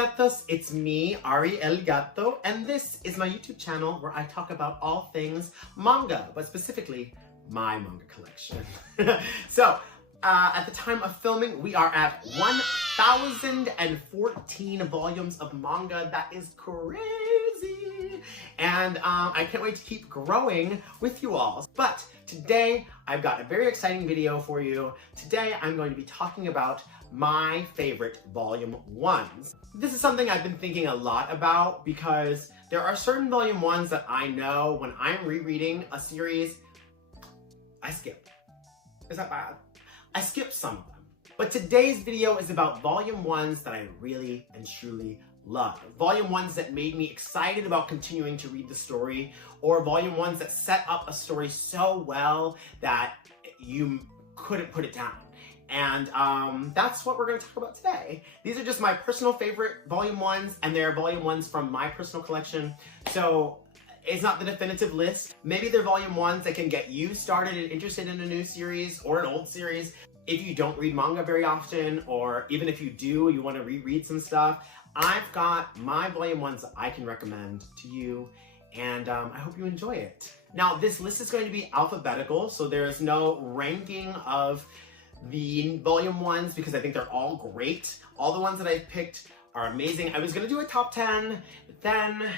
gatos, it's me, Ari L Gato, and this is my YouTube channel where I talk about all things manga, but specifically my manga collection. At the time of filming, we are at 1,014 volumes of manga. That is crazy! And I can't wait to keep growing with you all. But today, I've got a very exciting video for you. Today, I'm going to be talking about my favorite volume 1s. This is something I've been thinking a lot about because there are certain volume 1s that I know when I'm rereading a series, I skip. Is that bad? I skip some of them. But today's video is about volume 1s that I really and truly love. Volume 1s that made me excited about continuing to read the story, or volume 1s that set up a story so well that you couldn't put it down. And that's what we're going to talk about today. These are just my personal favorite volume 1s, and they're volume 1s from my personal collection. So it's not the definitive list. Maybe they're volume 1s that can get you started and interested in a new series or an old series. If you don't read manga very often, or even if you do, you want to reread some stuff, I've got my volume 1s that I can recommend to you, and I hope you enjoy it. Now, this list is going to be alphabetical, so there is no ranking of the volume 1s because I think they're all great. All the ones that I've picked are amazing. I was going to do a top 10, but then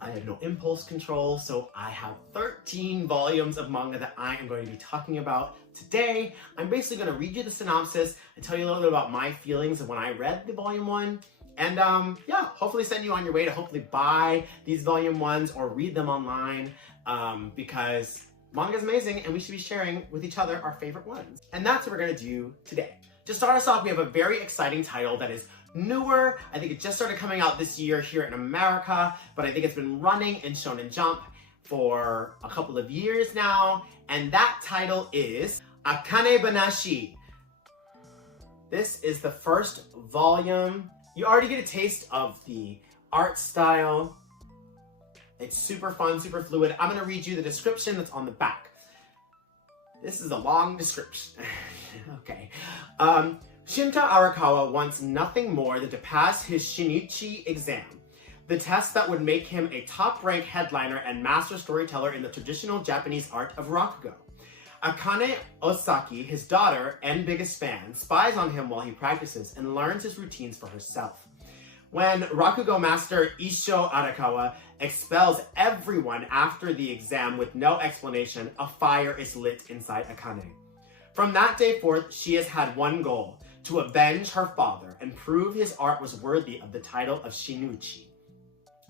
I had no impulse control, so I have 13 volumes of manga that I am going to be talking about today. I'm basically going to read you the synopsis and tell you a little bit about my feelings of when I read the volume 1. And yeah, hopefully send you on your way to hopefully buy these volume 1s or read them online because manga is amazing and we should be sharing with each other our favorite ones. And that's what we're going to do today. To start us off, we have a very exciting title that is newer. I think it just started coming out this year here in America, but I think it's been running in Shonenjump for a couple of years now, and that title is Akane Banashi. This is the first volume. You already get a taste of the art style. It's super fun, super fluid. I'm gonna read you the description that's on the back. This is a long description. Okay. Shinta Arakawa wants nothing more than to pass his Shinichi exam, the test that would make him a top-ranked headliner and master storyteller in the traditional Japanese art of rakugo. Akane Osaki, his daughter and biggest fan, spies on him while he practices and learns his routines for herself. When rakugo master Isho Arakawa expels everyone after the exam with no explanation, a fire is lit inside Akane. From that day forth, she has had one goal: to avenge her father and prove his art was worthy of the title of Shinichi.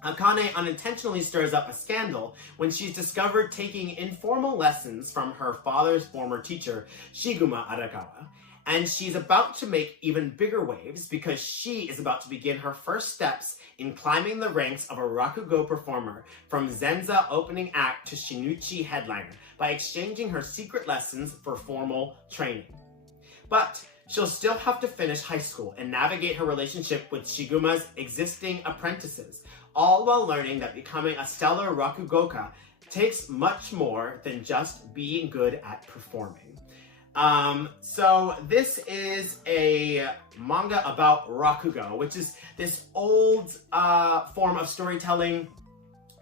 Akane unintentionally stirs up a scandal when she's discovered taking informal lessons from her father's former teacher, Shiguma Arakawa. And she's about to make even bigger waves because she is about to begin her first steps in climbing the ranks of a rakugo performer from Zenza opening act to Shinichi headliner by exchanging her secret lessons for formal training. But she'll still have to finish high school and navigate her relationship with Shiguma's existing apprentices, all while learning that becoming a stellar rakugoka takes much more than just being good at performing. So this is a manga about rakugo, which is this old form of storytelling.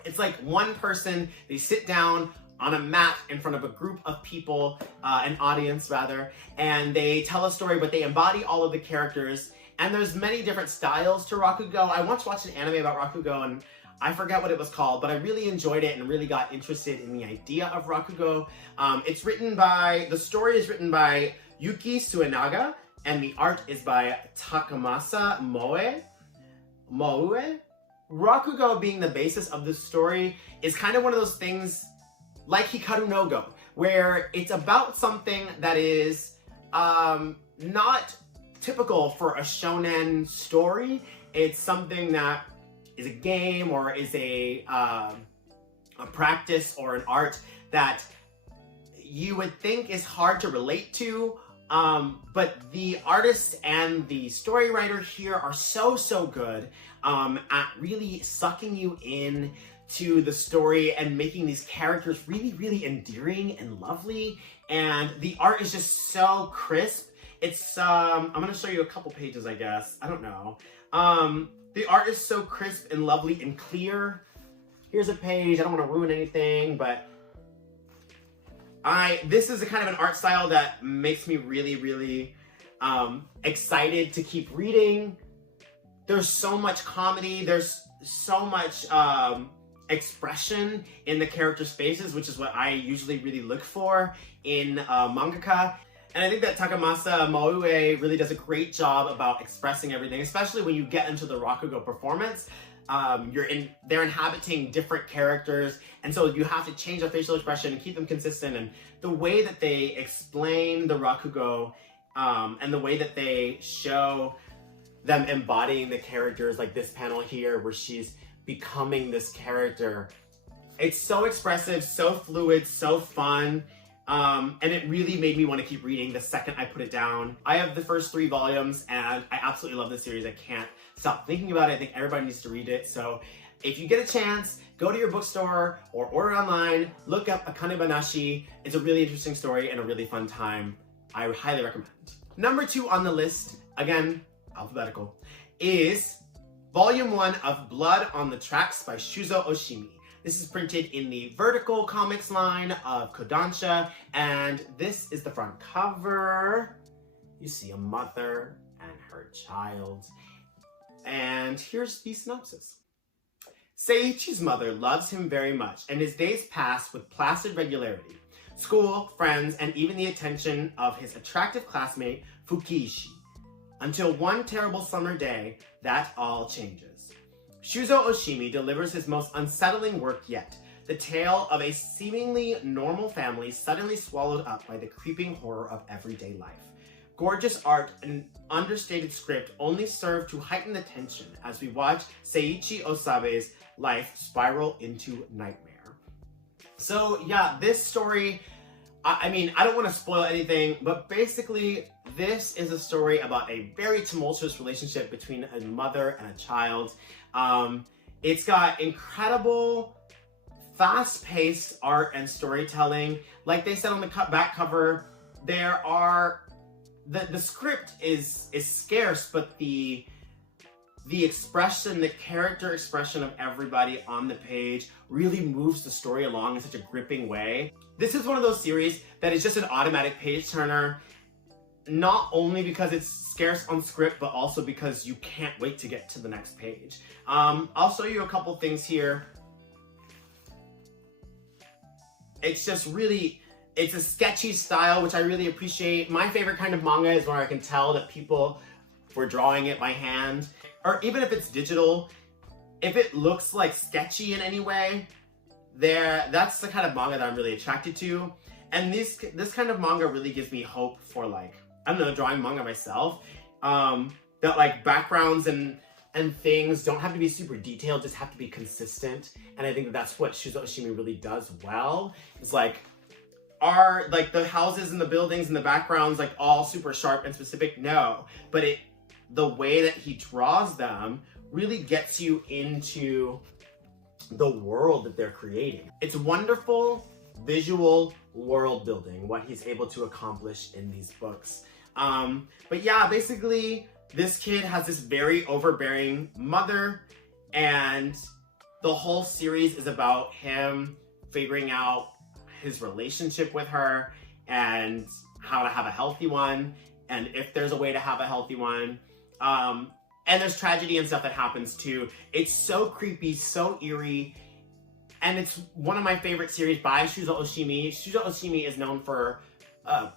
It's like one person, they sit down on a mat in front of a group of people, an audience rather, and they tell a story, but they embody all of the characters. And there's many different styles to rakugo. I once watched an anime about rakugo and I forget what it was called, but I really enjoyed it and really got interested in the idea of rakugo. The story is written by Yuki Suenaga, and the art is by Takamasa Moue. Rakugo being the basis of the story is kind of one of those things like Hikaru no Go, where it's about something that is not typical for a shonen story. It's something that is a game or is a practice or an art that you would think is hard to relate to, but the artist and the story writer here are so good at really sucking you in to the story and making these characters really endearing and lovely, and the art is just so crisp. It's I'm gonna show you a couple pages, I guess. I don't know. The art is so crisp and lovely and clear. Here's a page. I don't want to ruin anything, but this is a kind of an art style that makes me really, really excited to keep reading. There's so much comedy. There's so much expression in the characters' faces, which is what I usually really look for in mangaka. And I think that Takamasa Maue really does a great job about expressing everything, especially when you get into the Rakugo performance. They're inhabiting different characters, and so you have to change their facial expression and keep them consistent. And the way that they explain the Rakugo, and the way that they show them embodying the characters, like this panel here where she's becoming this character. It's so expressive, so fluid, so fun. And it really made me want to keep reading the second I put it down. I have the first 3 volumes and I absolutely love this series. I can't stop thinking about it. I think everybody needs to read it. So if you get a chance, go to your bookstore or order online, look up Akane Banashi. It's a really interesting story and a really fun time. I highly recommend. Number 2 on the list, again, alphabetical, is Volume 1 of Blood on the Tracks by Shuzo Oshimi. This is printed in the Vertical Comics line of Kodansha, and this is the front cover. You see a mother and her child. And here's the synopsis. Seiichi's mother loves him very much, and his days pass with placid regularity. School, friends, and even the attention of his attractive classmate, Fukiishi. Until one terrible summer day, that all changes. Shuzo Oshimi delivers his most unsettling work yet, the tale of a seemingly normal family suddenly swallowed up by the creeping horror of everyday life. Gorgeous art and understated script only serve to heighten the tension as we watch Seiichi Osabe's life spiral into nightmare. So yeah, this story, I mean, I don't want to spoil anything, but basically this is a story about a very tumultuous relationship between a mother and a child. It's got incredible, fast-paced art and storytelling. Like they said on the back cover, there are the script is scarce, but the expression, the character expression of everybody on the page really moves the story along in such a gripping way. This is one of those series that is just an automatic page turner, not only because it's scarce on script, but also because you can't wait to get to the next page. I'll show you a couple things here. It's just really, it's a sketchy style, which I really appreciate. My favorite kind of manga is where I can tell that people were drawing it by hand, or even if it's digital, if it looks like sketchy in any way, that's the kind of manga that I'm really attracted to. And this kind of manga really gives me hope for, like, I don't know, drawing manga myself. That like backgrounds and things don't have to be super detailed, just have to be consistent. And I think that that's what Shuzo Oshimi really does well. It's like, are like the houses and the buildings and the backgrounds like all super sharp and specific? No, but the way that he draws them really gets you into the world that they're creating. It's wonderful visual world building, what he's able to accomplish in these books. But yeah, basically this kid has this very overbearing mother, and the whole series is about him figuring out his relationship with her and how to have a healthy one, and if there's a way to have a healthy one. And there's tragedy and stuff that happens too. It's so creepy, so eerie, and it's one of my favorite series by Shuzo Oshimi. Shuzo Oshimi is known for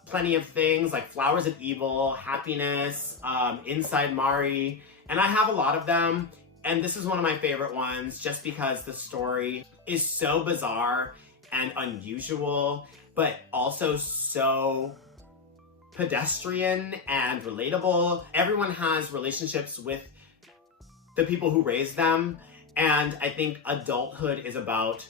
plenty of things like Flowers of Evil, Happiness, Inside Mari, and I have a lot of them. And this is one of my favorite ones just because the story is so bizarre and unusual, but also so pedestrian and relatable. Everyone has relationships with the people who raised them, and I think adulthood is about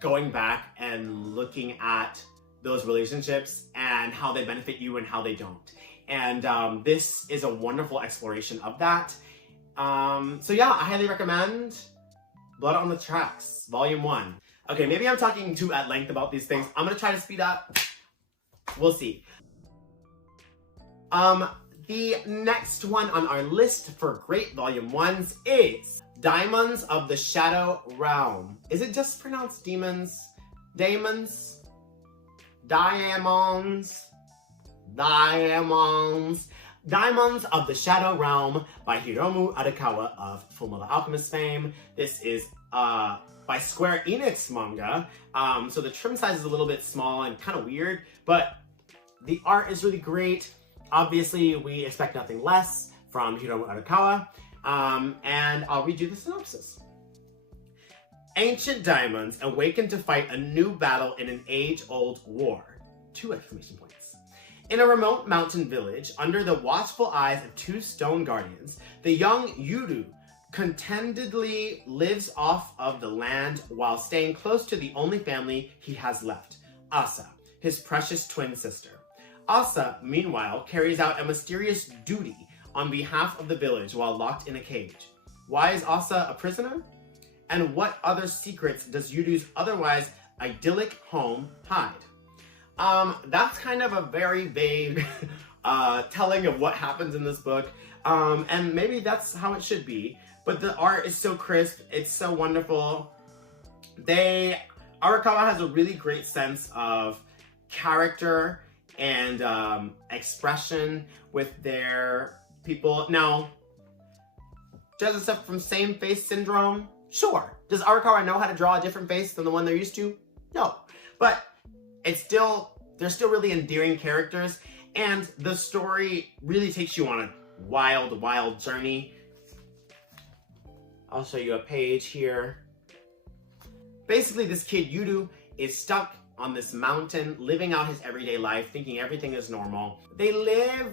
going back and looking at those relationships and how they benefit you and how they don't. And this is a wonderful exploration of that. So yeah, I highly recommend Blood on the Tracks, Volume 1. Okay, maybe I'm talking too at length about these things. I'm gonna try to speed up. We'll see. The next one on our list for great volume 1s is Diamonds of the Shadow Realm. Is it just pronounced demons? Diamonds? Diamonds? Diamonds? Diamonds of the Shadow Realm by Hiromu Arakawa of Fullmetal Alchemist fame. This is by Square Enix manga. So the trim size is a little bit small and kind of weird, but the art is really great. Obviously, we expect nothing less from Hiromu Arakawa. And I'll read you the synopsis. Ancient diamonds awaken to fight a new battle in an age-old war. 2 exclamation points. In a remote mountain village, under the watchful eyes of 2 stone guardians, the young Yuru contentedly lives off of the land while staying close to the only family he has left, Asa, his precious twin sister. Asa, meanwhile, carries out a mysterious duty on behalf of the village while locked in a cage. Why is Asa a prisoner? And what other secrets does Yuru's otherwise idyllic home hide? That's kind of a very vague telling of what happens in this book, and maybe that's how it should be, but the art is so crisp, it's so wonderful. Arakawa has a really great sense of character and expression with their people. Now, does it suffer from same face syndrome? Sure. Does Arakawa know how to draw a different face than the one they're used to? No. But they're still really endearing characters, and the story really takes you on a wild, wild journey. I'll show you a page here. Basically, this kid, Yuru, is stuck on this mountain, living out his everyday life, thinking everything is normal. They live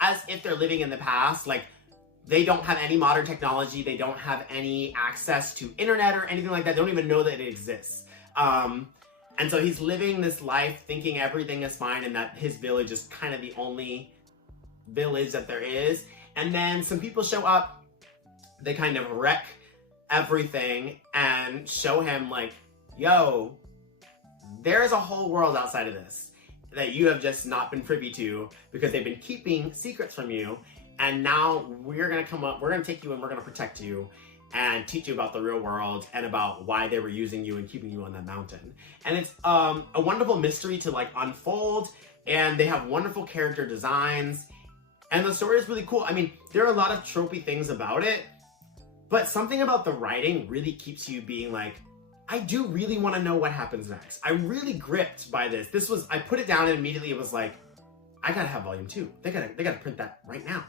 as if they're living in the past, like they don't have any modern technology, they don't have any access to internet or anything like that, they don't even know that it exists. And so he's living this life thinking everything is fine and that his village is kind of the only village that there is. And then some people show up, they kind of wreck everything and show him like, yo, there's a whole world outside of this that you have just not been privy to because they've been keeping secrets from you. And now we're gonna come up, we're gonna take you and we're gonna protect you and teach you about the real world and about why they were using you and keeping you on that mountain. And it's a wonderful mystery to like unfold, and they have wonderful character designs, and the story is really cool. I mean, there are a lot of tropey things about it, but something about the writing really keeps you being like, I do really want to know what happens next. I'm really gripped by this. I put it down and immediately it was like, I gotta have volume 2. They gotta print that right now.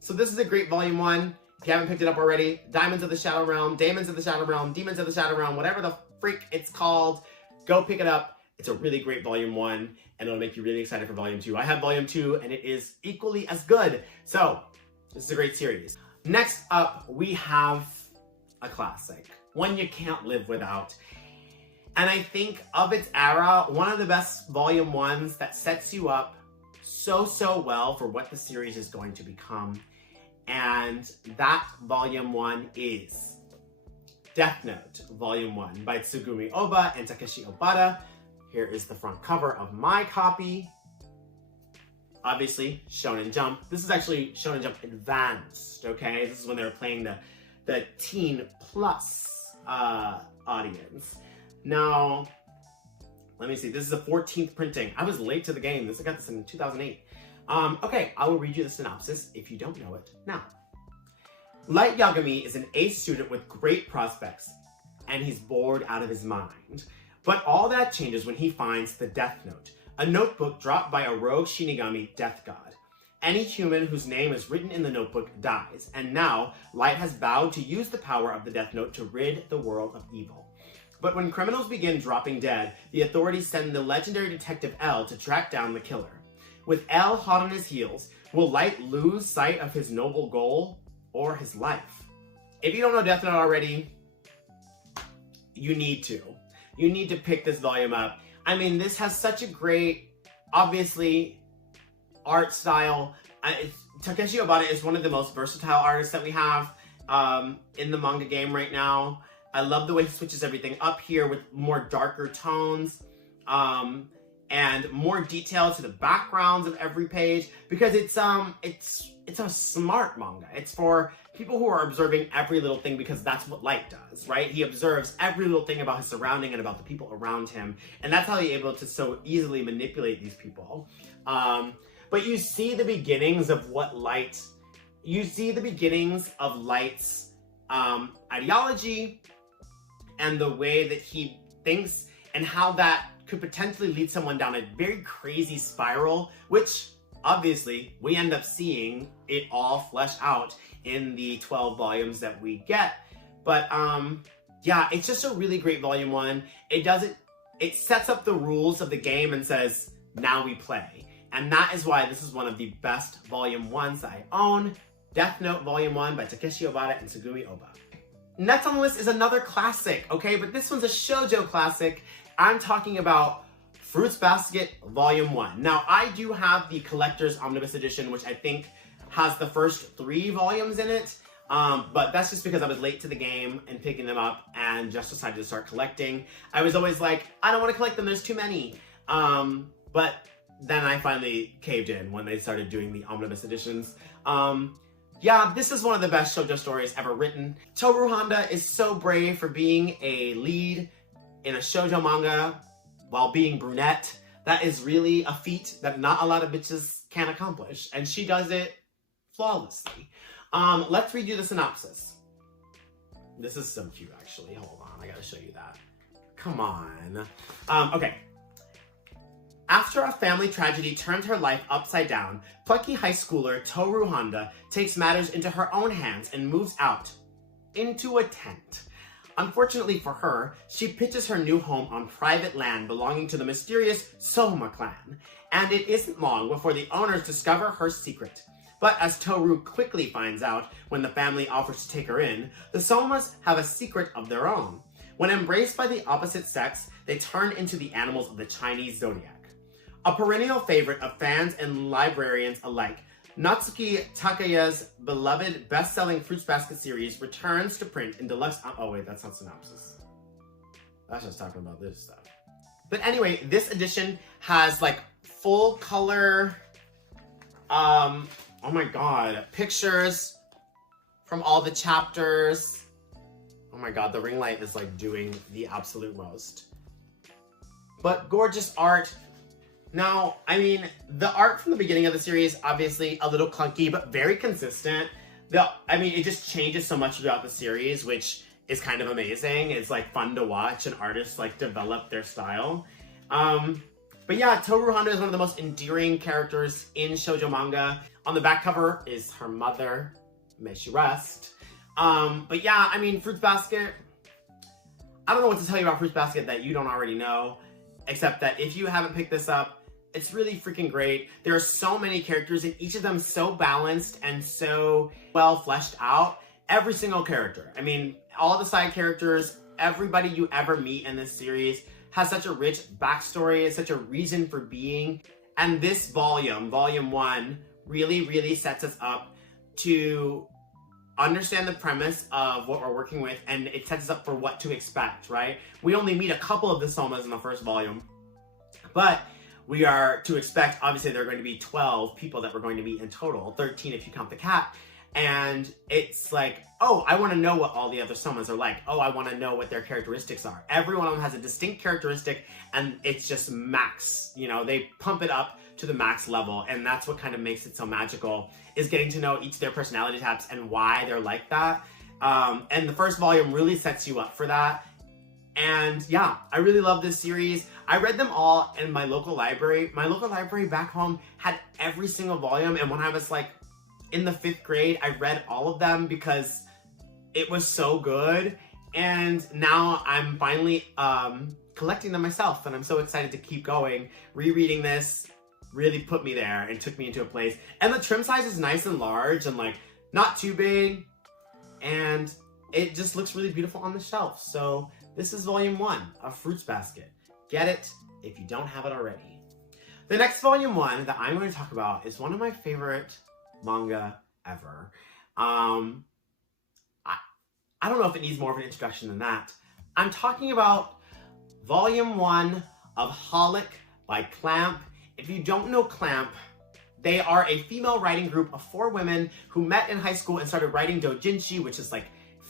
So this is a great volume 1. If you haven't picked it up already, Diamonds of the Shadow Realm, Daemons of the Shadow Realm, Demons of the Shadow Realm, whatever the freak it's called, go pick it up. It's a really great volume 1, and it'll make you really excited for volume 2. I have volume 2, and it is equally as good. So, this is a great series. Next up, we have a classic, one you can't live without. And I think of its era, one of the best volume 1s that sets you up so well for what the series is going to become. And that volume 1 is Death Note, volume 1 by Tsugumi Oba and Takeshi Obata. Here is the front cover of my copy. Obviously, Shonen Jump. This is actually Shonen Jump Advanced, okay? This is when they were playing the teen plus audience. Now, let me see. This is the 14th printing. I was late to the game. I got this in 2008. Okay, I will read you the synopsis if you don't know it now. Light Yagami is an ace student with great prospects, and he's bored out of his mind. But all that changes when he finds the Death Note, a notebook dropped by a rogue Shinigami death god. Any human whose name is written in the notebook dies, and now Light has vowed to use the power of the Death Note to rid the world of evil. But when criminals begin dropping dead, the authorities send the legendary detective L to track down the killer. With L hot on his heels, will Light lose sight of his noble goal or his life? If you don't know Death Note already, you need to. You need to pick this volume up. I mean, this has such a great, obviously, art style. Takeshi Obata is one of the most versatile artists that we have in the manga game right now. I love the way he switches everything up here with more darker tones. and more detail to the backgrounds of every page, because it's a smart manga. It's for people who are observing every little thing, because that's what Light does, right? He observes every little thing about his surrounding and about the people around him, and that's how he's able to so easily manipulate these people. But you see the beginnings of Light's ideology and the way that he thinks, and how that could potentially lead someone down a very crazy spiral, which obviously we end up seeing it all flesh out in the 12 volumes that we get. But yeah, it's just a really great volume 1. It sets up the rules of the game and says, now we play. And that is why this is one of the best volume 1s I own. Death Note Volume 1 by Takeshi Obata and Tsugumi Oba. Next on the list is another classic, okay? But this one's a shoujo classic. I'm talking about Fruits Basket Volume 1. Now, I do have the Collector's Omnibus Edition, which I think has the first 3 volumes in it. But that's just because I was late to the game and picking them up and just decided to start collecting. I was always like, I don't want to collect them, there's too many. But then I finally caved in when they started doing the Omnibus Editions. Yeah, this is one of the best shoujo stories ever written. Toru Honda is so brave for being a lead in a shoujo manga while being brunette. That is really a feat that not a lot of bitches can accomplish, and she does it flawlessly. Let's redo the synopsis. This is so cute, actually. Hold on, I gotta show you that. Come on. Okay. After a family tragedy turned her life upside down, plucky high schooler Toru Honda takes matters into her own hands and moves out into a tent. Unfortunately for her, she pitches her new home on private land belonging to the mysterious Soma clan, and it isn't long before the owners discover her secret. But as Toru quickly finds out when the family offers to take her in, the Somas have a secret of their own. When embraced by the opposite sex, they turn into the animals of the Chinese zodiac. A perennial favorite of fans and librarians alike, Natsuki Takaya's beloved best-selling Fruits Basket series returns to print in deluxe... Oh wait, that's not synopsis. That's just talking about this stuff. But anyway, this edition has like full color... oh my god, pictures from all the chapters. Oh my god, the ring light is like doing the absolute most. But gorgeous art. Now, I mean, the art from the beginning of the series, obviously a little clunky, but very consistent. It just changes so much throughout the series, which is kind of amazing. It's like fun to watch and artists like develop their style. But yeah, Toru Honda is one of the most endearing characters in shoujo manga. On the back cover is her mother, may she rest. But yeah, I mean, Fruits Basket, I don't know what to tell you about Fruits Basket that you don't already know, except that if you haven't picked this up, it's really freaking great. There are so many characters, and each of them so balanced and so well fleshed out. Every single character. I mean, all the side characters, everybody you ever meet in this series has such a rich backstory, such a reason for being. And this volume, Volume 1, really sets us up to understand the premise of what we're working with, and it sets us up for what to expect, right? We only meet a couple of the Somas in the first volume, but we are to expect, obviously, there are going to be 12 people that we're going to meet in total, 13 if you count the cat. And it's like, oh, I want to know what all the other Somas are like. Oh, I want to know what their characteristics are. Every one of them has a distinct characteristic, and it's just max. You know, they pump it up to the max level, and that's what kind of makes it so magical, is getting to know each of their personality types and why they're like that. And the first volume really sets you up for that. And yeah, I really love this series. I read them all in my local library. My local library back home had every single volume, and when I was like in the 5th grade, I read all of them because it was so good. And now I'm finally collecting them myself, and I'm so excited to keep going. Rereading this really put me there and took me into a place. And the trim size is nice and large and like not too big, and it just looks really beautiful on the shelf. So this is Volume 1 of Fruits Basket. Get it if you don't have it already. The next Volume 1 that I'm going to talk about is one of my favorite manga ever. I don't know if it needs more of an introduction than that. I'm talking about Volume 1 of Holic by Clamp. If you don't know Clamp, they are a female writing group of 4 women who met in high school and started writing doujinshi, which is like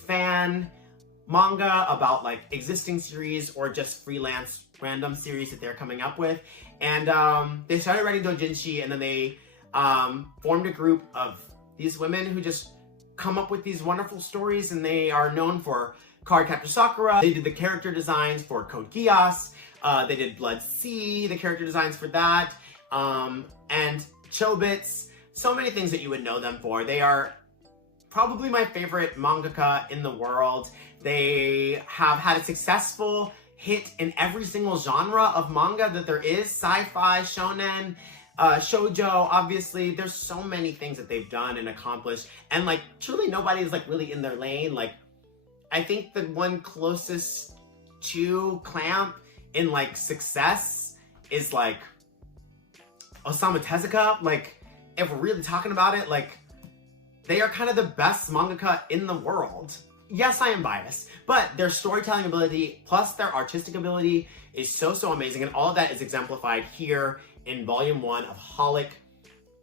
fan manga about like existing series or just freelance random series that they're coming up with. And they started writing doujinshi, and then they formed a group of these women who just come up with these wonderful stories, and they are known for Cardcaptor Sakura. They did the character designs for Code Geass. They did Blood Sea, the character designs for that, and Chobits. So many things that you would know them for. They are probably my favorite mangaka in the world. They have had a successful hit in every single genre of manga that there is. Sci-fi, shonen, shoujo, obviously. There's so many things that they've done and accomplished. And like, truly nobody is like really in their lane. Like, I think the one closest to Clamp in like success is like Osamu Tezuka. Like, if we're really talking about it, like, they are kind of the best mangaka in the world. Yes, I am biased, but their storytelling ability plus their artistic ability is so amazing, and all of that is exemplified here in Volume 1 of Holic.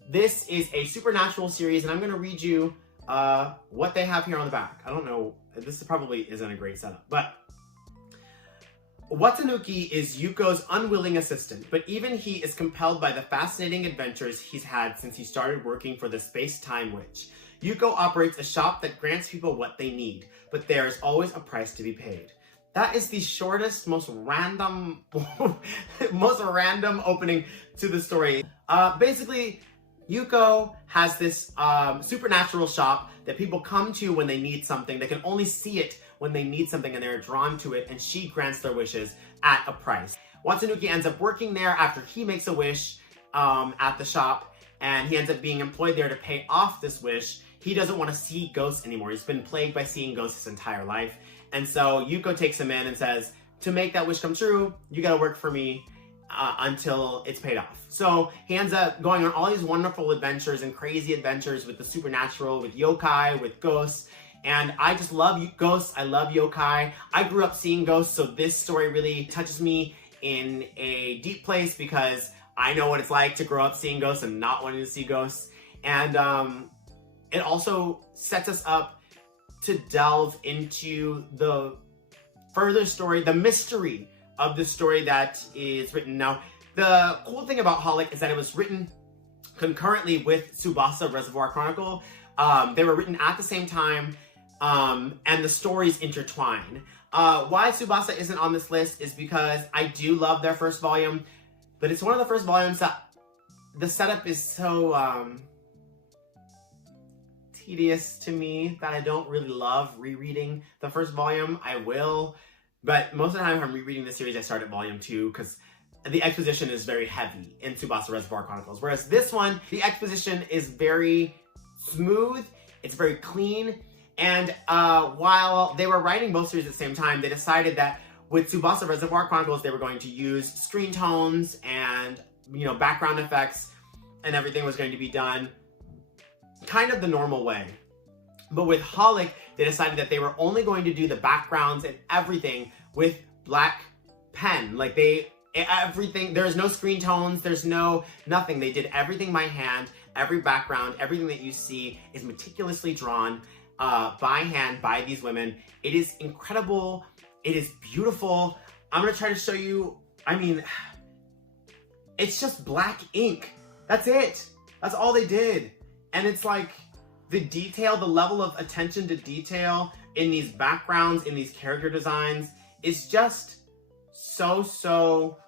This is a supernatural series, and I'm going to read you what they have here on the back. I don't know, this probably isn't a great setup, but Watanuki is Yuko's unwilling assistant, but even he is compelled by the fascinating adventures he's had since he started working for the Space-Time Witch. Yuko operates a shop that grants people what they need, but there is always a price to be paid. That is the shortest, most random opening to the story. Basically, Yuko has this supernatural shop that people come to when they need something. They can only see it when they need something, and they're drawn to it, and she grants their wishes at a price. Watanuki ends up working there after he makes a wish at the shop, and he ends up being employed there to pay off this wish. He doesn't want to see ghosts anymore. He's been plagued by seeing ghosts his entire life. And so Yuko takes him in and says, to make that wish come true, you gotta work for me until it's paid off. So he ends up going on all these wonderful adventures and crazy adventures with the supernatural, with yokai, with ghosts. And I just love ghosts. I love yokai. I grew up seeing ghosts, so this story really touches me in a deep place because I know what it's like to grow up seeing ghosts and not wanting to see ghosts. And it also sets us up to delve into the further story, the mystery of the story that is written. Now, the cool thing about Holic is that it was written concurrently with Tsubasa Reservoir Chronicle. They were written at the same time, and the stories intertwine. Why Tsubasa isn't on this list is because I do love their first volume, but it's one of the first volumes that the setup is so tedious to me that I don't really love rereading the first volume. I will, but most of the time if I'm rereading the series, I start at volume 2 because the exposition is very heavy in Tsubasa Reservoir Chronicles. Whereas this one, the exposition is very smooth, it's very clean, and while they were writing both series at the same time, they decided that with Tsubasa Reservoir Chronicles, they were going to use screen tones and, you know, background effects, and everything was going to be done kind of the normal way. But with Holic, they decided that they were only going to do the backgrounds and everything with black pen. Like everything, there's no screen tones, there's nothing. They did everything by hand. Every background, everything that you see is meticulously drawn by hand by these women. It is incredible. It is beautiful. I'm gonna try to show you, I mean, it's just black ink. That's it. That's all they did. And it's like the detail, the level of attention to detail in these backgrounds, in these character designs is just so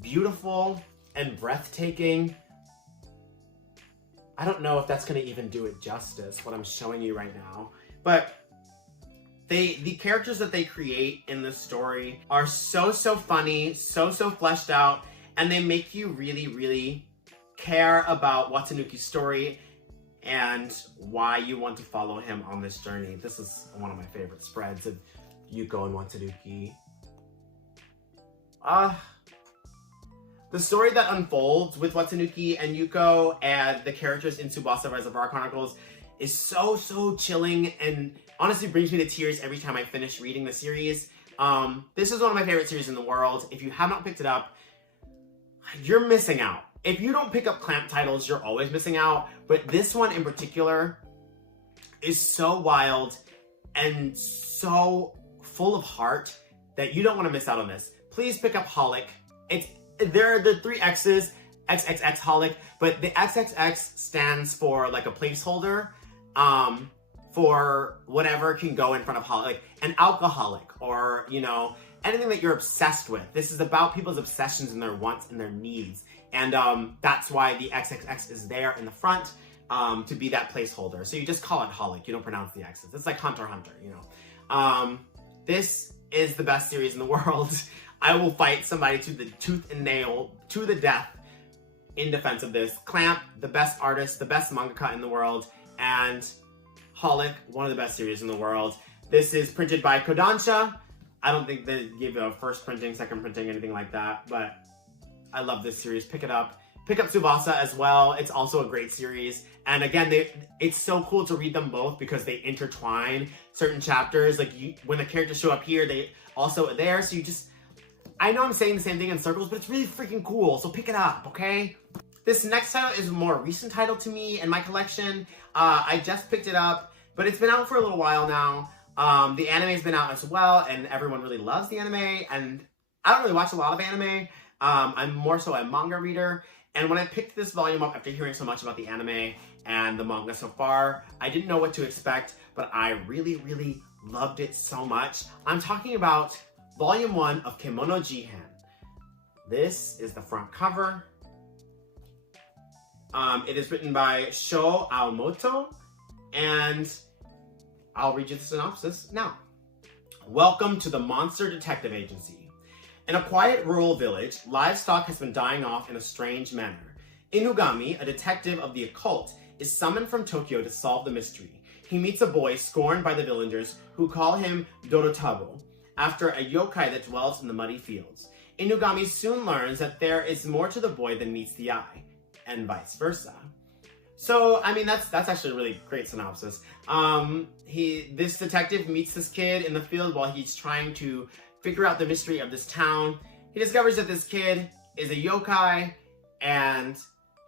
beautiful and breathtaking. I don't know if that's gonna even do it justice, what I'm showing you right now. But the characters that they create in this story are so funny, so fleshed out, and they make you really care about Watanuki's story and why you want to follow him on this journey. This is one of my favorite spreads of Yuko and Watanuki. The story that unfolds with Watanuki and Yuko and the characters in Tsubasa Reservoir Chronicles is so chilling and honestly brings me to tears every time I finish reading the series. This is one of my favorite series in the world. If you have not picked it up, you're missing out. If you don't pick up clamp titles, you're always missing out. But this one in particular is so wild and so full of heart that you don't want to miss out on this. Please pick up Holic. There are the 3 X's, XXX Holic, but the XXX stands for like a placeholder for whatever can go in front of Holic, like an alcoholic or, you know, anything that you're obsessed with. This is about people's obsessions and their wants and their needs. And that's why the XXX is there in the front to be that placeholder. So you just call it Holic. You don't pronounce the X's. It's like Hunter x Hunter, you know. This is the best series in the world. I will fight somebody to the tooth and nail, to the death, in defense of this. Clamp, the best artist, the best mangaka in the world, and Holic, one of the best series in the world. This is printed by Kodansha. I don't think they give a first printing, second printing, anything like that, but I love this series. Pick it up. Pick up Tsubasa as well. It's also a great series. And again, it's so cool to read them both because they intertwine certain chapters. Like when the characters show up here, they also are there. So you just, I know I'm saying the same thing in circles, but it's really freaking cool. So pick it up, okay? This next title is a more recent title to me in my collection. I just picked it up, but it's been out for a little while now. The anime's been out as well, and everyone really loves the anime. And I don't really watch a lot of anime. I'm more so a manga reader. And when I picked this volume up after hearing so much about the anime and the manga so far, I didn't know what to expect, but I really, really loved it so much. I'm talking about Volume 1 of Kemono Jihen. This is the front cover. It is written by Sho Aomoto, and I'll read you the synopsis now. Welcome to the Monster Detective Agency. In a quiet rural village, livestock has been dying off in a strange manner. Inugami, a detective of the occult, is summoned from Tokyo to solve the mystery. He meets a boy scorned by the villagers who call him Dorotabo, after a yokai that dwells in the muddy fields. Inugami soon learns that there is more to the boy than meets the eye, and vice versa. So, I mean, that's actually a really great synopsis. This detective meets this kid in the field while he's trying to figure out the mystery of this town. He discovers that this kid is a yokai, and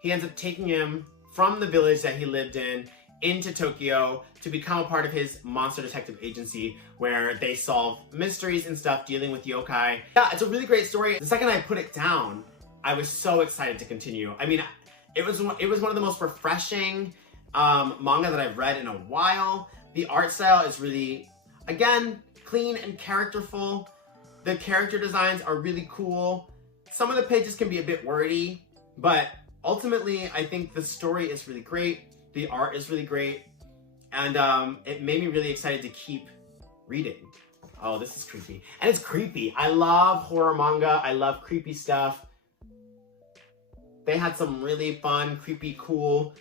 he ends up taking him from the village that he lived in into Tokyo to become a part of his monster detective agency where they solve mysteries and stuff dealing with yokai. Yeah, it's a really great story. The second I put it down, I was so excited to continue. I mean, it was one of the most refreshing manga that I've read in a while. The art style is really, again, clean and characterful. The character designs are really cool. Some of the pages can be a bit wordy, but ultimately, I think the story is really great. The art is really great. And it made me really excited to keep reading. Oh, this is creepy. And it's creepy. I love horror manga. I love creepy stuff. They had some really fun, creepy, cool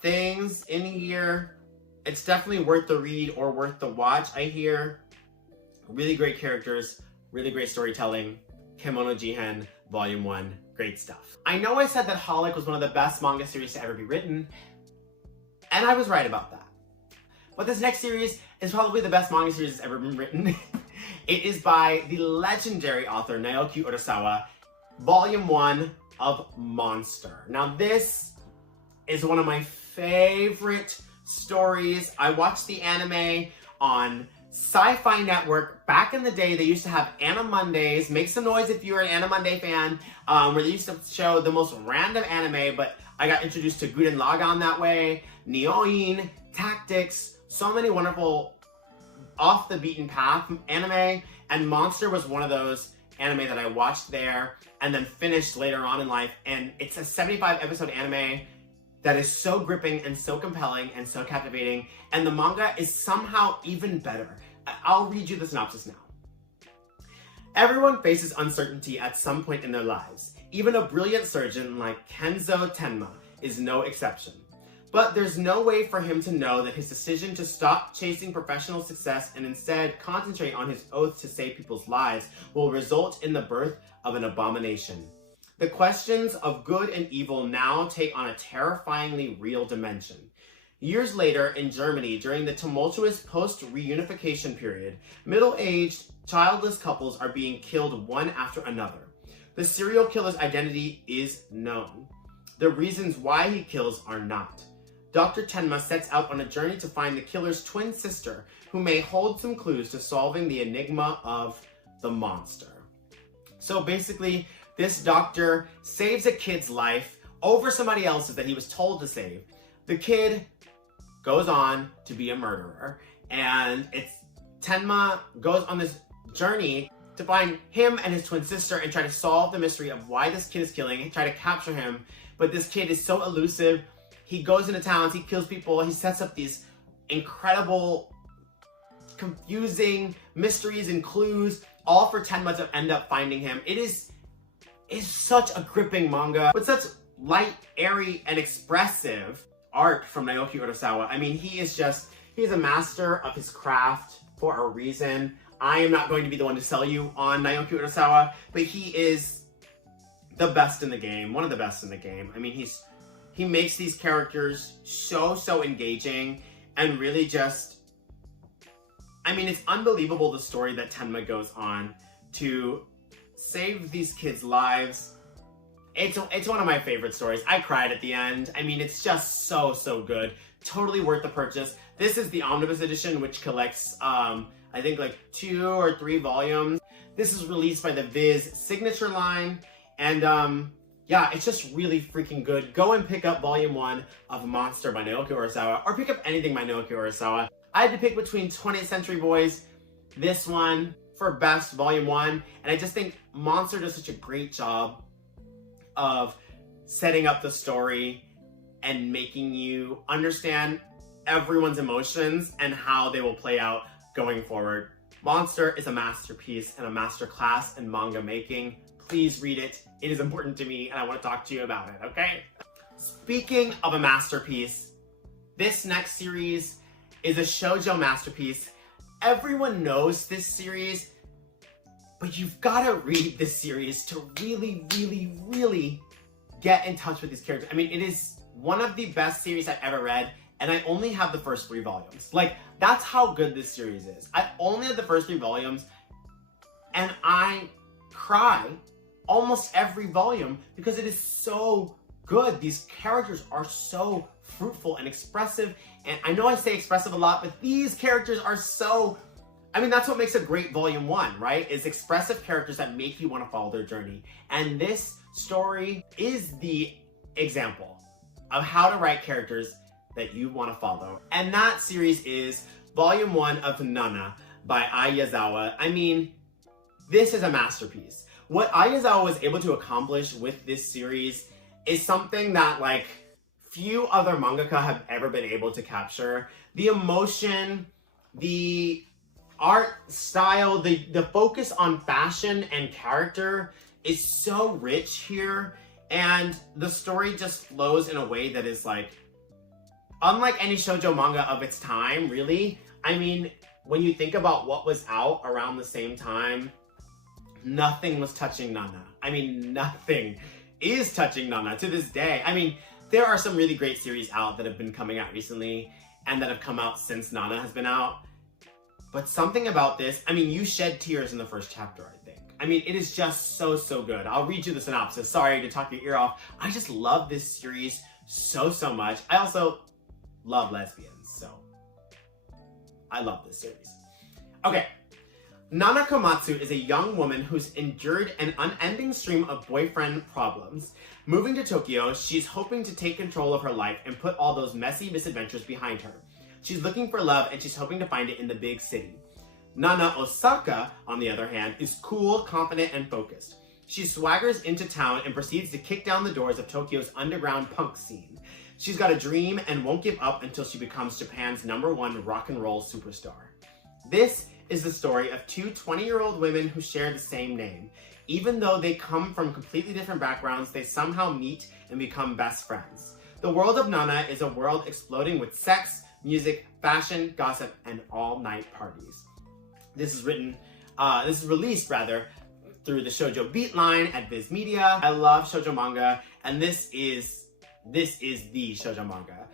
things in here. It's definitely worth the read or worth the watch, I hear. Really great characters, really great storytelling. Kemono Jihen, Volume 1, great stuff. I know I said that Holic was one of the best manga series to ever be written, and I was right about that. But this next series is probably the best manga series that's ever been written. It is by the legendary author Naoki Urasawa, Volume 1 of Monster. Now this is one of my favorite stories. I watched the anime on Sci-Fi Network. Back in the day, they used to have Anna Mondays. Make some noise if you're an Anna Monday fan, where they used to show the most random anime, but I got introduced to Gurren Lagann that way, Nioin, Tactics, so many wonderful off the beaten path anime, and Monster was one of those anime that I watched there and then finished later on in life, and it's a 75 episode anime that is so gripping and so compelling and so captivating, and the manga is somehow even better. I'll read you the synopsis now. Everyone faces uncertainty at some point in their lives. Even a brilliant surgeon like Kenzo Tenma is no exception. But there's no way for him to know that his decision to stop chasing professional success and instead concentrate on his oath to save people's lives will result in the birth of an abomination. The questions of good and evil now take on a terrifyingly real dimension. Years later, in Germany, during the tumultuous post-reunification period, middle-aged, childless couples are being killed one after another. The serial killer's identity is known. The reasons why he kills are not. Dr. Tenma sets out on a journey to find the killer's twin sister, who may hold some clues to solving the enigma of the monster. So basically, this doctor saves a kid's life over somebody else's that he was told to save. The kid goes on to be a murderer, and Tenma goes on this journey to find him and his twin sister and try to solve the mystery of why this kid is killing and try to capture him. But this kid is so elusive. He goes into towns, he kills people, he sets up these incredible, confusing mysteries and clues, all for Tenma to end up finding him. It is such a gripping manga, with such light, airy, and expressive art from Naoki Urasawa. I mean, he's a master of his craft for a reason. I am not going to be the one to sell you on Naoki Urasawa, but he is the best in the game, one of the best in the game. I mean, he makes these characters so engaging, and really just, I mean, it's unbelievable the story that Tenma goes on to save these kids' lives. It's one of my favorite stories. I cried at the end. I mean, it's just so good. Totally worth the purchase. This is the omnibus edition, which collects, I think like 2 or 3 volumes. This is released by the Viz signature line, and yeah, it's just really freaking good. Go and pick up volume 1 of Monster by Naoki Urasawa, or pick up anything by Naoki Urasawa. I had to pick between 20th Century Boys, this one for best volume 1, and I just think Monster does such a great job of setting up the story and making you understand everyone's emotions and how they will play out going forward. Monster is a masterpiece and a masterclass in manga making. Please read it. It is important to me, and I want to talk to you about it, okay? Speaking of a masterpiece, this next series is a shoujo masterpiece. Everyone knows this series, but you've got to read this series to really get in touch with these characters. I mean, it is one of the best series I've ever read, and I only have the first 3 volumes. Like, that's how good this series is. I only have the first 3 volumes, and I cry almost every volume because it is so good. These characters are so fruitful and expressive, and I know I say expressive a lot, but these characters are so, I mean, that's what makes a great volume 1, right? Is expressive characters that make you want to follow their journey. And this story is the example of how to write characters that you want to follow. And that series is volume 1 of Nana by Ai Yazawa. I mean, this is a masterpiece. What Ai Yazawa was able to accomplish with this series is something that, like, few other mangaka have ever been able to capture. The emotion, the art style, the focus on fashion and character is so rich here, and the story just flows in a way that is, like, unlike any shoujo manga of its time, really. I mean, when you think about what was out around the same time, nothing was touching Nana. I mean, nothing is touching Nana to this day. I mean, there are some really great series out that have been coming out recently and that have come out since Nana has been out. But something about this, I mean, you shed tears in the first chapter, I think. I mean, it is just so good. I'll read you the synopsis. Sorry to talk your ear off. I just love this series so much. I also love lesbians, so I love this series. Okay. Nana Komatsu is a young woman who's endured an unending stream of boyfriend problems. Moving to Tokyo, she's hoping to take control of her life and put all those messy misadventures behind her. She's looking for love, and she's hoping to find it in the big city. Nana Osaka, on the other hand, is cool, confident, and focused. She swaggers into town and proceeds to kick down the doors of Tokyo's underground punk scene. She's got a dream and won't give up until she becomes Japan's #1 rock and roll superstar. This is the story of 2 20-year-old women who share the same name. Even though they come from completely different backgrounds, they somehow meet and become best friends. The world of Nana is a world exploding with sex, music, fashion, gossip, and all-night parties. This is released through the Shoujo Beat line at vizmedia. I love shoujo manga, and this is the shoujo manga.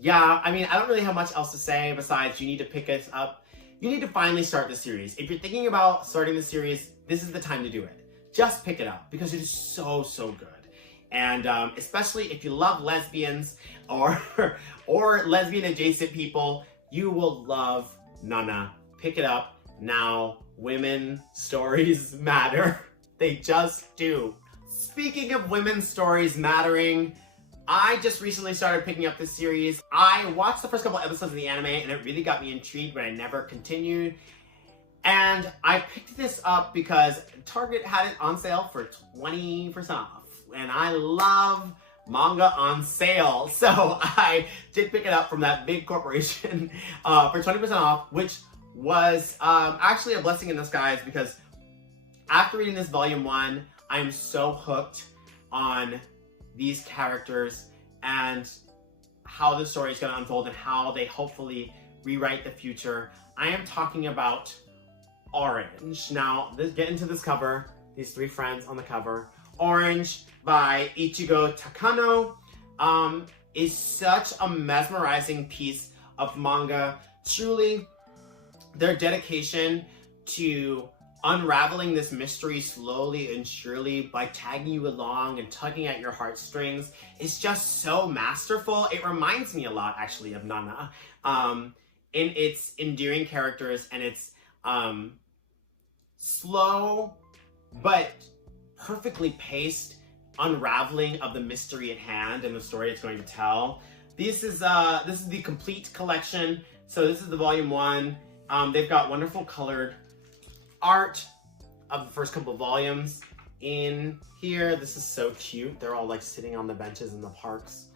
Yeah, I mean, I don't really have much else to say besides you need to pick us up. You need to finally start the series. If you're thinking about starting the series, this is the time to do it. just pick it up because it is so, so good. And especially if you love lesbians or lesbian adjacent people, you will love Nana. Pick it up now. Women stories matter. They just do. Speaking of women's stories mattering, I just recently started picking up this series. I watched the first couple episodes of the anime and it really got me intrigued, but I never continued. And I picked this up because Target had it on sale for 20% off. And I love manga on sale. So I did pick it up from that big corporation for 20% off, which was actually a blessing in disguise because after reading this volume 1, I'm so hooked on these characters and how the story is going to unfold and how they hopefully rewrite the future. I am talking about Orange. Now, get into this cover. These 3 friends on the cover. Orange by Ichigo Takano is such a mesmerizing piece of manga. Truly, their dedication to unraveling this mystery slowly and surely by tagging you along and tugging at your heartstrings is just so masterful. It reminds me a lot, actually, of Nana in its endearing characters and its slow but perfectly paced unraveling of the mystery at hand and the story it's going to tell. This is the complete collection. So this is the volume 1. They've got wonderful colored art of the first couple of volumes in here. This is so cute. They're all like sitting on the benches in the parks.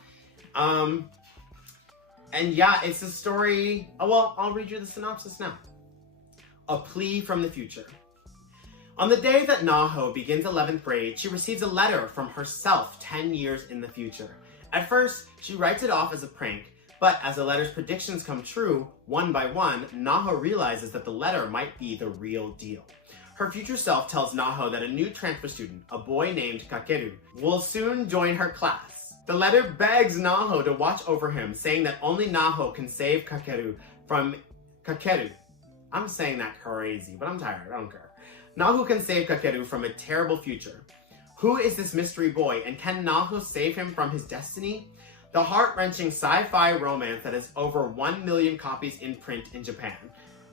And yeah, it's a story. Oh, well, I'll read you the synopsis now. A plea from the future. On the day that Naho begins 11th grade, she receives a letter from herself 10 years in the future. At first, she writes it off as a prank, but as the letter's predictions come true, one by one, Naho realizes that the letter might be the real deal. Her future self tells Naho that a new transfer student, a boy named Kakeru, will soon join her class. The letter begs Naho to watch over him, saying that only Naho can save Kakeru from Kakeru. I'm saying that crazy, but I'm tired, I don't care. Naho can save Kakeru from a terrible future. Who is this mystery boy, and can Naho save him from his destiny? The heart-wrenching sci-fi romance that has over 1 million copies in print in Japan.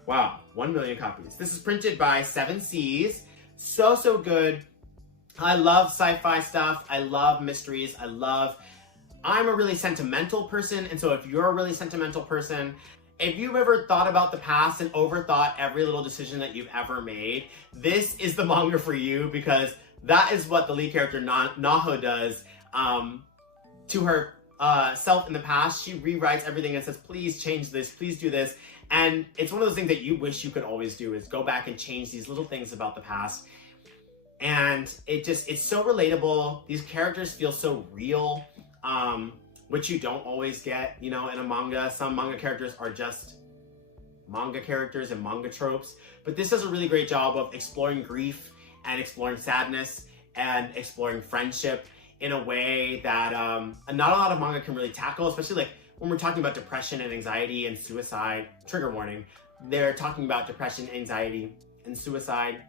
Wow, 1 million copies. This is printed by 7 Seas. So, so good. I love sci-fi stuff. I love mysteries. I'm a really sentimental person, and so if you're a really sentimental person, if you've ever thought about the past and overthought every little decision that you've ever made, this is the manga for you because that is what the lead character Naho does to her self in the past. She rewrites everything and says, please change this, please do this. And it's one of those things that you wish you could always do is go back and change these little things about the past. And it's so relatable. These characters feel so real. Which you don't always get, you know, in a manga. Some manga characters are just manga characters and manga tropes, but this does a really great job of exploring grief and exploring sadness and exploring friendship in a way that not a lot of manga can really tackle, especially like when we're talking about depression and anxiety and suicide. Trigger warning. They're talking about depression, anxiety, and suicide.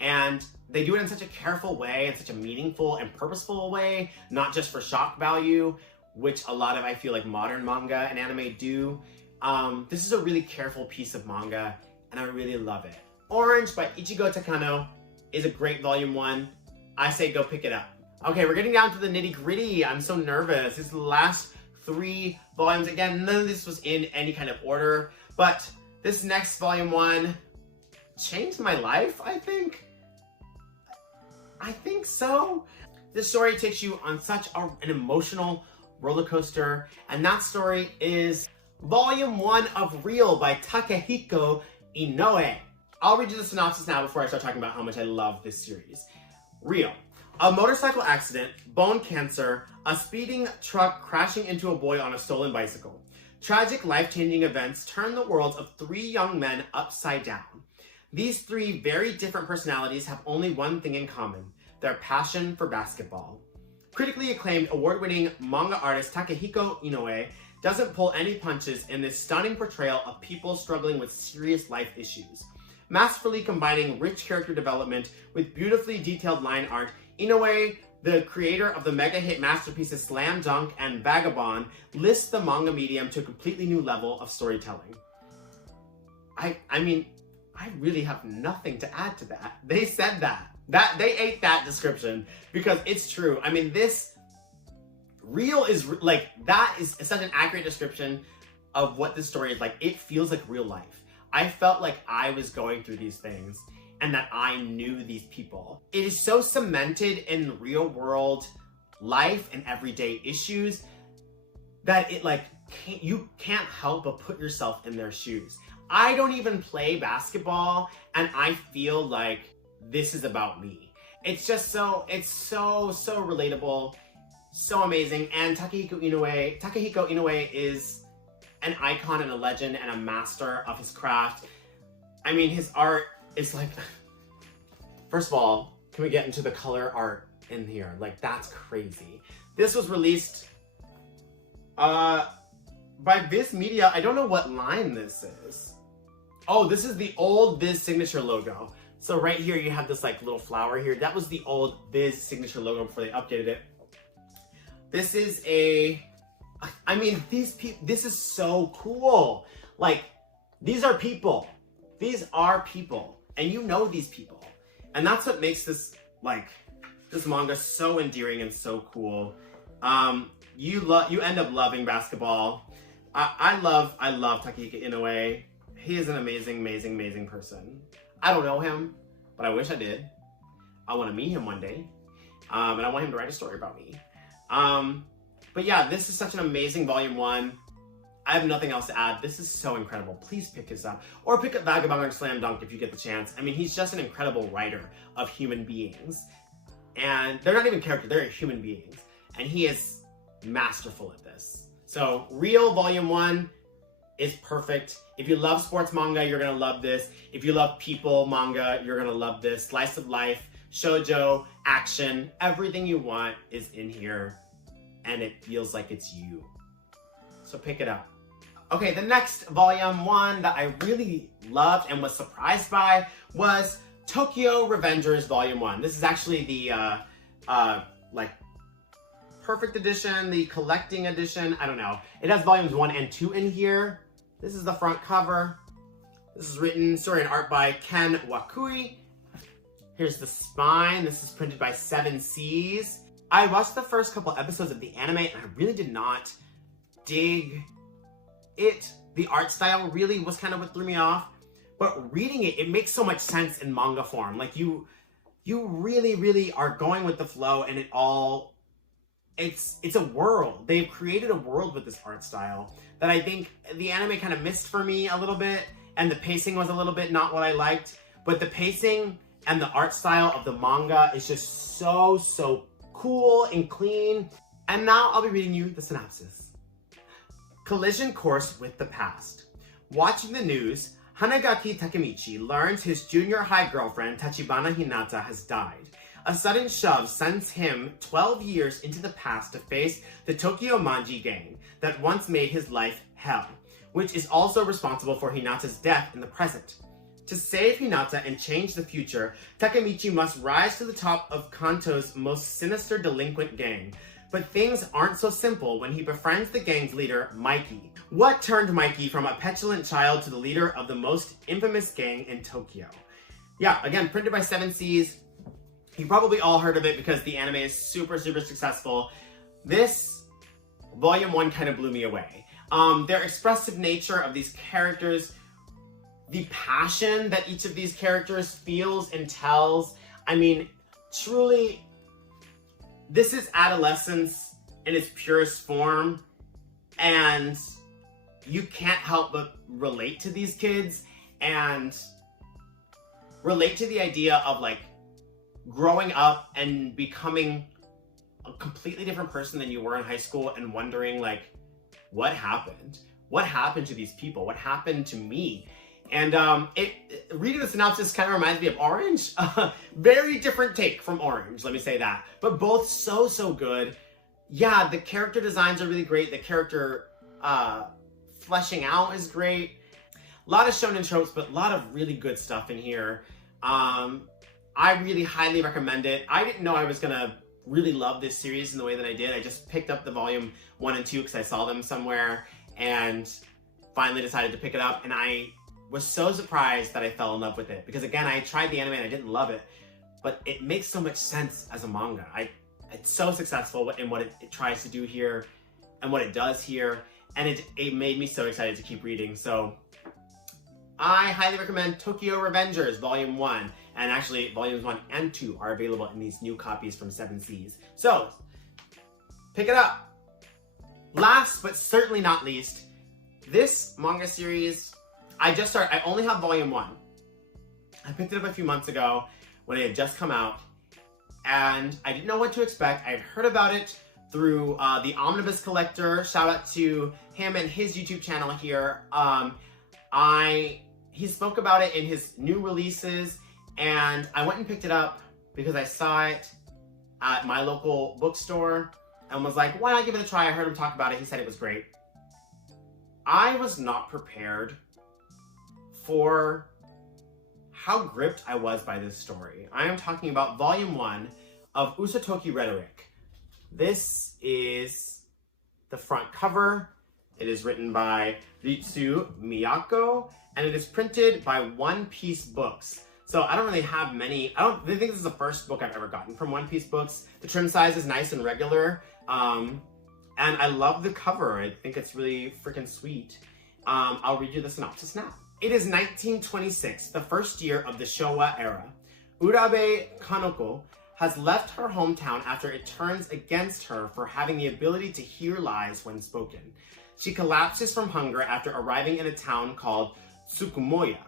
And they do it in such a careful way, in such a meaningful and purposeful way, not just for shock value, which a lot of, I feel like, modern manga and anime do. This is a really careful piece of manga, and I really love it. Orange by Ichigo Takano is a great volume 1. I say go pick it up. Okay, we're getting down to the nitty-gritty. I'm so nervous. This is the last 3 volumes. Again, none of this was in any kind of order, but this next volume 1 changed my life, I think. I think so. This story takes you on such an emotional roller coaster, and that story is Volume 1 of Real by Takehiko Inoue. I'll read you the synopsis now before I start talking about how much I love this series. Real. A motorcycle accident, bone cancer, a speeding truck crashing into a boy on a stolen bicycle. Tragic, life-changing events turn the worlds of 3 young men upside down. These 3 very different personalities have only one thing in common: their passion for basketball. Critically acclaimed award-winning manga artist Takehiko Inoue doesn't pull any punches in this stunning portrayal of people struggling with serious life issues. masterfully combining rich character development with beautifully detailed line art. Inoue, the creator of the mega hit masterpieces Slam Dunk and Vagabond, lifts the manga medium to a completely new level of storytelling. I mean, I really have nothing to add to that. They said that. They ate that description because it's true. I mean, this real is like, that is such an accurate description of what this story is like. It feels like real life. I felt like I was going through these things and that I knew these people. It is so cemented in real world life and everyday issues that it like, you can't help but put yourself in their shoes. I don't even play basketball and I feel like this is about me. It's just so relatable, so amazing. And Takehiko Inoue is an icon and a legend and a master of his craft. I mean, his art is like, first of all, can we get into the color art in here? Like, that's crazy. This was released by vizmedia. I don't know what line this is. Oh, this is the old Viz signature logo. So right here, you have this like little flower here. That was the old Viz signature logo before they updated it. This is I mean, this is so cool. Like, these are people. These are people. And you know these people. And that's what makes this, like, this manga so endearing and so cool. You end up loving basketball. I love Takehiko Inoue. He is an amazing person. I don't know him, but I wish I did. I want to meet him one day. And I want him to write a story about me. But yeah, this is such an amazing volume 1. I have nothing else to add. This is so incredible. Please pick this up. Or pick up Vagabond or Slam Dunk if you get the chance. I mean, he's just an incredible writer of human beings. And they're not even characters, they're human beings. And he is masterful at this. So, Real Volume 1 is perfect. If you love sports manga, you're gonna love this. If you love people manga, you're gonna love this. Slice of life, shoujo, action, everything you want is in here. And it feels like it's you. So pick it up. Okay, the next volume 1 that I really loved and was surprised by was Tokyo Revengers Volume 1. This is actually the like perfect edition, the collecting edition, I don't know. It has volumes 1 and 2 in here. This is the front cover. This is written, story and art by Ken Wakui. Here's the spine. This is printed by 7 Seas. I watched the first couple episodes of the anime and I really did not dig it. The art style really was kind of what threw me off. But reading it, it makes so much sense in manga form. Like you really are going with the flow and it all, it's a world. They've created a world with this art style that I think the anime kind of missed for me a little bit. And the pacing was a little bit not what I liked. But the pacing and the art style of the manga is just so cool and clean. And now I'll be reading you the synopsis. Collision course with the past. Watching the news, Hanagaki Takemichi learns his junior high girlfriend Tachibana Hinata has died. A sudden shove sends him 12 years into the past to face the Tokyo Manji gang that once made his life hell, which is also responsible for Hinata's death in the present. To save Hinata and change the future, Takemichi must rise to the top of Kanto's most sinister delinquent gang. But things aren't so simple when he befriends the gang's leader, Mikey. What turned Mikey from a petulant child to the leader of the most infamous gang in Tokyo? Yeah, again, printed by 7 Seas. You probably all heard of it because the anime is super successful. This volume 1 kind of blew me away. Their expressive nature of these characters, the passion that each of these characters feels and tells. I mean, truly, this is adolescence in its purest form, and you can't help but relate to these kids and relate to the idea of like growing up and becoming a completely different person than you were in high school and wondering like, what happened? What happened to these people? What happened to me? And reading the synopsis kind of reminds me of Orange. Very different take from Orange, let me say that. But both so good. Yeah, the character designs are really great. The character fleshing out is great. A lot of shonen tropes, but a lot of really good stuff in here. I really highly recommend it. I didn't know I was gonna really love this series in the way that I did. I just picked up the volume 1 and 2 because I saw them somewhere and finally decided to pick it up. And I was so surprised that I fell in love with it because, again, I tried the anime and I didn't love it, but it makes so much sense as a manga. It's so successful in what it tries to do here and what it does here, and it made me so excited to keep reading. So I highly recommend Tokyo Revengers Volume 1, and actually Volumes 1 and 2 are available in these new copies from 7 Seas. So pick it up. Last but certainly not least, this manga series, I only have Volume 1. I picked it up a few months ago when it had just come out, and I didn't know what to expect. I had heard about it through the Omnibus Collector. Shout out to him and his YouTube channel here. He spoke about it in his new releases, and I went and picked it up because I saw it at my local bookstore and was like, why not give it a try? I heard him talk about it. He said it was great. I was not prepared for how gripped I was by this story. I am talking about Volume 1 of Usotoki Rhetoric. This is the front cover. It is written by Ritsu Miyako, and it is printed by One Piece Books. So I don't really have many. I think this is the first book I've ever gotten from One Piece Books. The trim size is nice and regular, and I love the cover. I think it's really freaking sweet. I'll read you the synopsis now. It is 1926, the first year of the Showa era. Urabe Kanoko has left her hometown after it turns against her for having the ability to hear lies when spoken. She collapses from hunger after arriving in a town called Tsukumoya,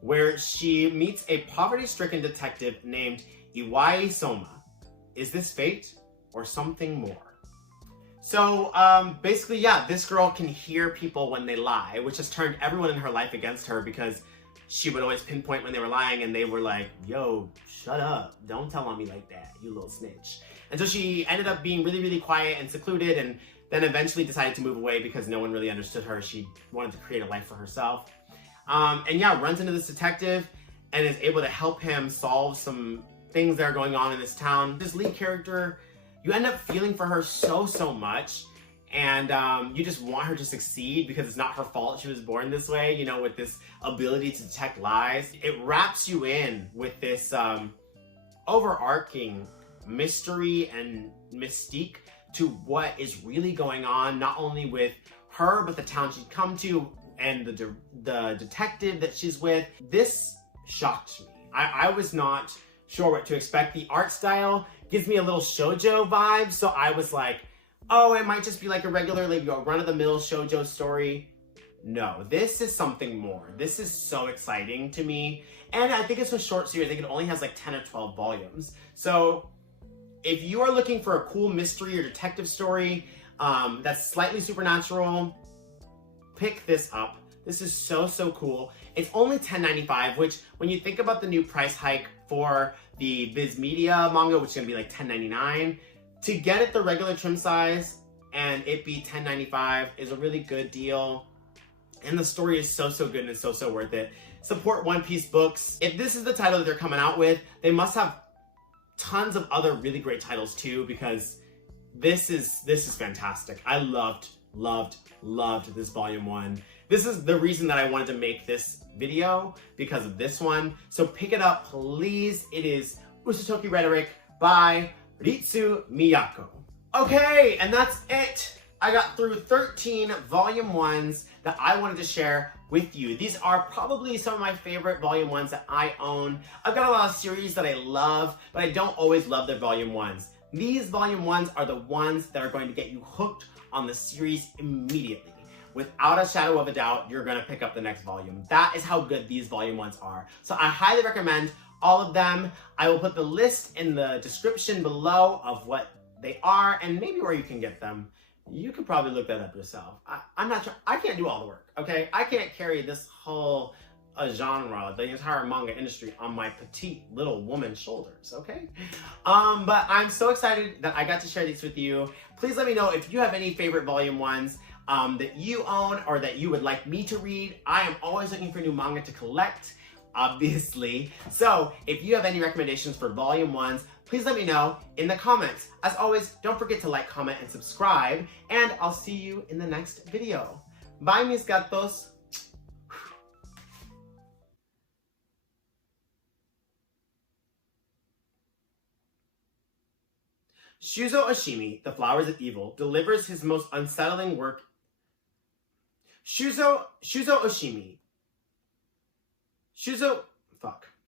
where she meets a poverty-stricken detective named Iwai Soma. Is this fate or something more? So basically, yeah, this girl can hear people when they lie, which has turned everyone in her life against her because she would always pinpoint when they were lying, and they were like, yo, shut up. Don't tell on me like that, you little snitch. And so she ended up being really, really quiet and secluded, and then eventually decided to move away because no one really understood her. She wanted to create a life for herself. And yeah, runs into this detective and is able to help him solve some things that are going on in this town. This lead character, you end up feeling for her so much, and you just want her to succeed because it's not her fault she was born this way, you know, with this ability to detect lies. It wraps you in with this overarching mystery and mystique to what is really going on, not only with her, but the town she'd come to and the detective that she's with. This shocked me. I was not sure what to expect. The art style gives me a little shoujo vibe, so I was like, oh, it might just be like a regular, like, run-of-the-mill shoujo story. No, this is something more. This is so exciting to me, and I think it's a short series. I think it only has like 10 or 12 volumes. So if you are looking for a cool mystery or detective story that's slightly supernatural, pick this up. This is so cool. It's only $10.95, which when you think about the new price hike for the vizmedia manga, which is gonna be like $10.99, to get it the regular trim size and it be $10.95 is a really good deal. And the story is so good and it's so worth it. Support One Piece Books. If this is the title that they're coming out with, they must have tons of other really great titles too, because this is fantastic. I loved this Volume 1. This is the reason that I wanted to make this video, because of this one. So pick it up, please. It is Usotoki Rhetoric by Ritsu Miyako. Okay, and that's it. I got through 13 Volume 1s that I wanted to share with you. These are probably some of my favorite Volume 1s that I own. I've got a lot of series that I love, but I don't always love their Volume 1s. These Volume 1s are the ones that are going to get you hooked on the series immediately. Without a shadow of a doubt, you're gonna pick up the next volume. That is how good these Volume 1s are. So I highly recommend all of them. I will put the list in the description below of what they are and maybe where you can get them. You could probably look that up yourself. I'm not sure. I can't do all the work, okay? I can't carry this whole genre, the entire manga industry on my petite little woman's shoulders, okay? But I'm so excited that I got to share these with you. Please let me know if you have any favorite Volume 1s. that you own or that you would like me to read. I am always looking for new manga to collect, obviously. So if you have any recommendations for volume 1s, please let me know in the comments. As always, don't forget to like, comment, and subscribe, and I'll see you in the next video. Bye, mis gatos. Shuzo Oshimi, The Flowers of Evil, delivers his most unsettling work. Fuck.